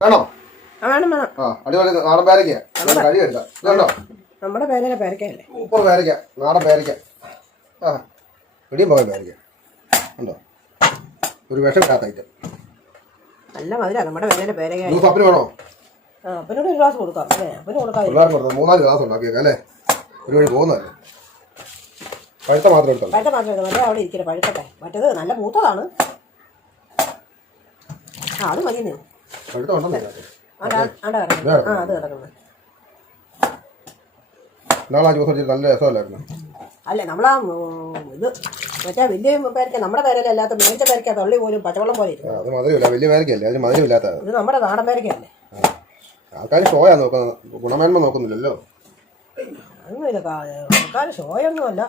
വേണം? വേണം ആ അടിപൊളി. നാടൻ പേരയ്ക്ക. നമ്മുടെ പേരയിലെ പേരക്കയല്ലേ സൂപ്പർ പേരയ്ക്ക. നാടൻ പേരയ്ക്ക. ആ ഇടിയും പോകാൻ പേരയ്ക്ക. ഉണ്ടോ ഒരു വിഷം ഇടാത്ത ഐറ്റം നല്ല മധുര. നമ്മുടെ പേരയിലെ പേരക്ക ജ്യൂസ് അപ്പിന് വേണോ? ആ അപ്പനോട് ഒരു ഗ്ലാസ് കൊടുക്കാം അല്ലേ? അപ്പന് കൊടുക്കാം മൂന്നാൽ ഗ്ലാസ് ഉണ്ടാക്കിയേക്കാം അല്ലേ? ഒരു വഴി പോകുന്നതല്ലേ? പഴുത്ത മാത്രം എടുത്തോ? പഴുത്ത മാത്രം മറ്റേ അവിടെ ഇരിക്കട്ടെ പഴുത്തട്ടെ. മറ്റേത് നല്ല മൂത്തതാണ്. ആ അത് മതി നാളെ ജ്യൂസ് അടിച്ചിട്ട് നല്ല രസമല്ലായിരുന്നു. അല്ലേ നമ്മളാ ഇത് മറ്റേ വലിയ പേരക്ക നമ്മുടെ പേരല്ല അല്ലാത്ത മേടിച്ച പേരക്ക തള്ളി പോലും പച്ചവെള്ളം പോലെ അത് മധുരമില്ല വലിയ പേരയ്ക്കല്ലേ അതിന് മധുരമില്ലാത്ത. ഇത് നമ്മുടെ നാടൻ പേരക്കയല്ലേ? ആൾക്കാർ ഷോയാ നോക്കുന്നത് ഗുണമേന്മ നോക്കുന്നില്ലല്ലോ. ഒന്നുമില്ല ആൾക്കാർ ഷോയൊന്നുമല്ല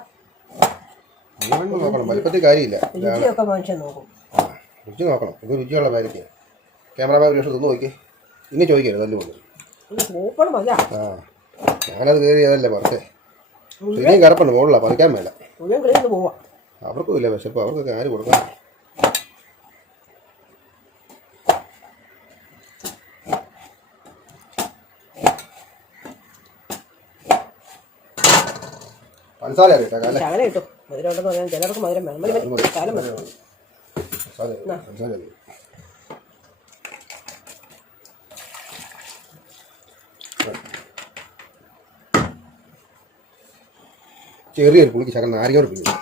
ഗുണമേന്മ നോക്കണം വലിപ്പത്തിൽ കാര്യമില്ല. രുചിയൊക്കെ മനുഷ്യൻ നോക്കും. രുചി നോക്കണം ഇത് രുചിയുള്ള പേരയ്ക്ക ക്യാമറമാൻ ഒരു തിന്ന് നോക്കി. ഇനി ചോദിക്കരുത് അല്ലേ ഇത് സൂപ്പർ മതി ആ ഞാനത് കയറി അതല്ലേ പറഞ്ഞേ ഇനിയും കറപ്പുണ്ട് മുകളിലാണ് പറിക്കാൻ മേല. മുഴുവൻ കിളിന്ന് പോവാ. അവർക്കും ഇല്ല വിശപ്പ് അവർക്കൊക്കെ ആര് കൊടുക്കാം പഞ്ചസാര കേട്ടേക്കാം അല്ലേ? ശകലം കിട്ടും മധുരം ഉണ്ടെന്ന് പറയാൻ ചിലർക്ക് മധുരം വേണം. മതി, മതി. ശകലം മതി. പഞ്ചസാര പഞ്ചസാര ചെറിയൊരു പുളിക്ക് ശകലം നാരികോട് പിഴിഞ്ഞു.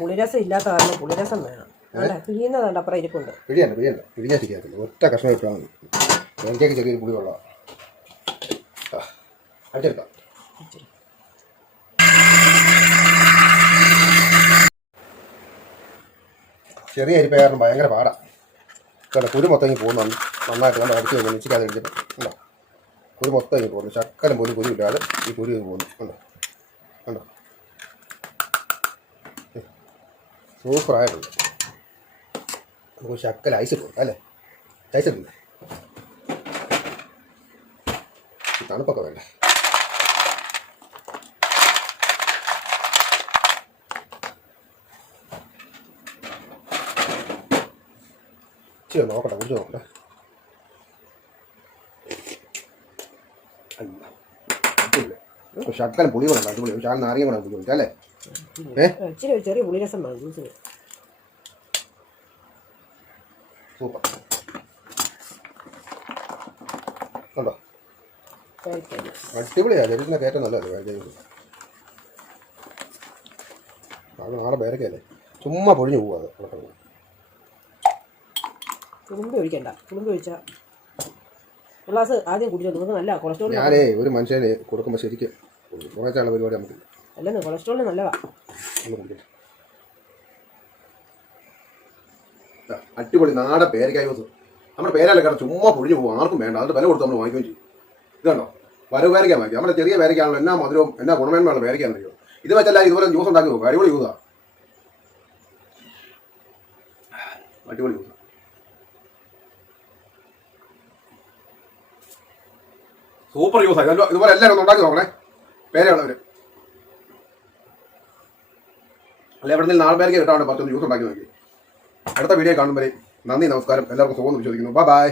പുളിരസം ഇല്ലാത്ത കാരണം പുളിരസം വേണം. വേണ്ട പിഴിയുന്നതുണ്ട് അപ്പുറം ഇരിപ്പുണ്ട്. പിഴിയണ്ട പിഴിയണ്ട. പിഴിഞ്ഞാൽ ശരിയാകത്തില്ല. ഒറ്റ കഷ്ണം ഇട്ടാൽ മതി. ചെറിയൊരു പുളി കൊള്ളാം ആ, അടിച്ചെടുക്കാം. ചെറിയ അരിപ്പ കാരണം ഭയങ്കര പാടാ. കേട്ടോ കുരു മൊത്തം ഇങ്ങനെ പോകുന്നു. നന്നായിട്ട് കൊണ്ട് അടിച്ച് കഴിഞ്ഞാൽ മിച്ചിക്കാതെ അടിച്ചിട്ട് കണ്ടോ കുരു മൊത്തം ഇങ്ങനെ പോകുന്നു. ശക്കരം പോലും കുരു ഇല്ലാതെ ഈ കുരു പോകുന്നു. കണ്ടോ കണ്ടോ? സൂപ്പറായിട്ടുണ്ട് നമുക്ക് ശക്കൽ ഐസ് ഇട്ടു അല്ലേ? ഐസ് ഇട്ടില്ലേ തണുപ്പൊക്കെ വേണ്ടേ? ഇച്ചിരി നോക്കട്ടെ കുറിച്ച് നോക്കട്ടെ. അയ്യോ. ശക്കലം പുളി കൂടെ അടിപൊളി ശാല നാരങ്ങ കൂടെ പുളി അല്ലേ? ഇച്ചിരി ചെറിയ പുളിരസം വേണം ജ്യൂസിന്. സൂപ്പർ. കണ്ടോ. അടിപൊളിയാണ് ചെടിക്കുന്ന കയറ്റം നല്ലതല്ലേ അത് നാളെ പേരക്കല്ലേ ചുമ്മാ പൊഴിഞ്ഞു പോവാ അത്. തുളുമ്പി ഒഴിക്കണ്ട തുളുമ്പി ഒഴിച്ചാൽ ഗ്ലാസ് ആദ്യം കുടിച്ചോ നിങ്ങൾക്ക് നല്ല കൊളസ്ട്രോൾ ഞാനേ ഒരു മനുഷ്യന് കൊടുക്കുമ്പോൾ ശരിക്കും കുറച്ചാളെ പരിപാടി നമുക്ക് അല്ലെന്ന് കൊളസ്ട്രോളിന് നല്ലതാ. അടിപൊളി നാടൻ പേരക്കായ ദിവസം നമ്മുടെ പേരല്ല കാരണം ചുമ്മാ പൊഴിഞ്ഞു പോകും ആർക്കും വേണ്ട. അതിന്റെ വില കൊടുത്ത് നമ്മൾ വാങ്ങിക്കുകയും ചെയ്യും. ഇതാണോ വരവ് പേരക്കാൻ വാങ്ങിക്കും നമ്മുടെ ചെറിയ പേരക്കാണല്ലോ എന്നാ മധുരവും എന്നാ ഗുണമേന്മയുള്ള പേരക്കാണെന്നറിയോ ഇത് വെച്ചല്ല ഇതുപോലെ ജ്യൂസ് ഉണ്ടാക്കി നോക്കും. അടിപൊളി ജ്യൂസാ. അടിപൊളി ജ്യൂസാ. സൂപ്പർ യൂസ് ആയി. ഇതുപോലെ എല്ലാവരും ഉണ്ടാക്കി നോക്കണേ. പേരുള്ളവര് അല്ല എവിടെ നിന്ന് നാല് പേരൊക്കെ കിട്ടാണ്ട് പത്തൊന്ന് യൂസ് ഉണ്ടാക്കി നോക്കി. അടുത്ത വീഡിയോ കാണുമ്പോൾ നന്ദി നമസ്കാരം. എല്ലാവർക്കും സുഖം എന്ന് വിശ്വസിക്കുന്നു. Bye bye